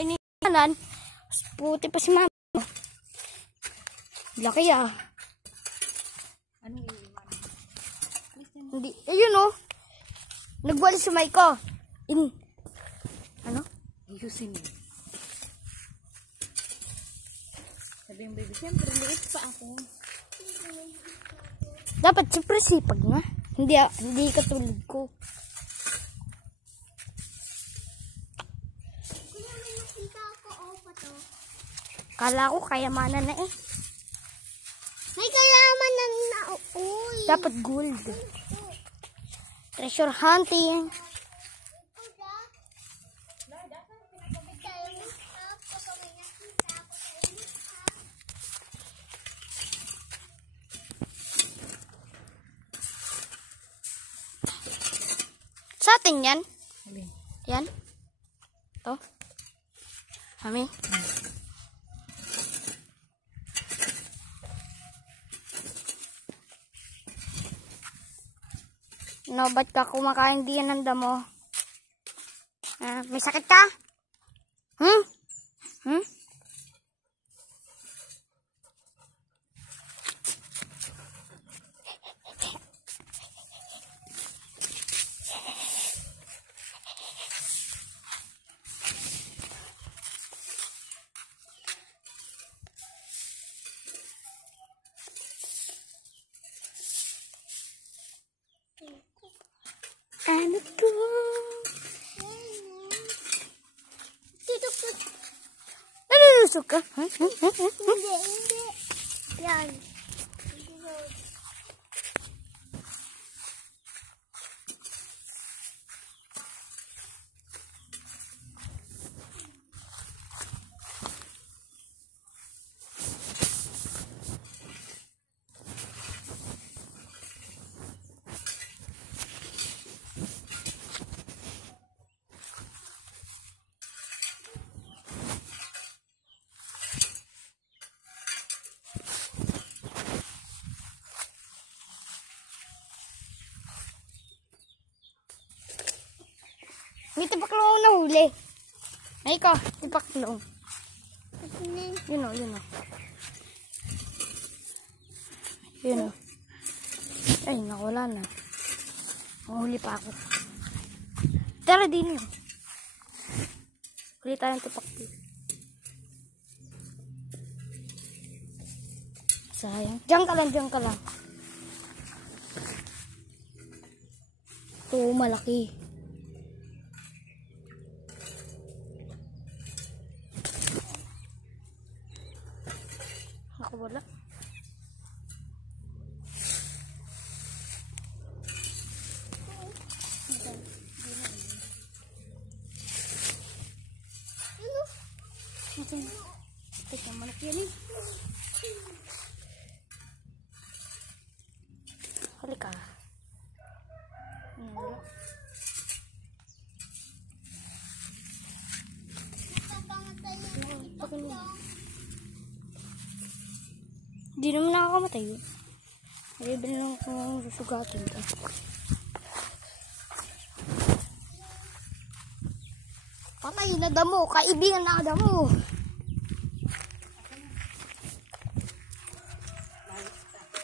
Iniwanan. Puti pa si mama. Laki ah. Anong iiwan? Hindi. Ayun oh. Nagwalis si Maiko. Ano? Ayusin mo. Sabi yung baby, siyempre, liit pa ako. Dapat siyempre sipag na. Hindi katulad ko. Kuya, may nakita ako. Pato. Kala ko kayamanan na eh. May kayamanan na. Uy. Dapat gold. Treasure hunting. Sa atin yan? Yan? Ito? Kami? No, ba't ka kumakain din ng damo? May sakit ka? Ano to? Ano suka? Hindi. Yan. May tipaklong na huli. Ay ko, tipaklong. Yun o. Yun o. Ay, nakawala na. Mahuli pa ako. Tara din yun. Huli tayong tipaklong. Sayang. Diyan ka lang. Ito, malaki. Ako wala. Teka, malaki yan eh. Halika. Wala. Hindi naman nakakamatay yun. Nabibili lang kung susugatin ka. Patay na damo. Kaibigan na damo.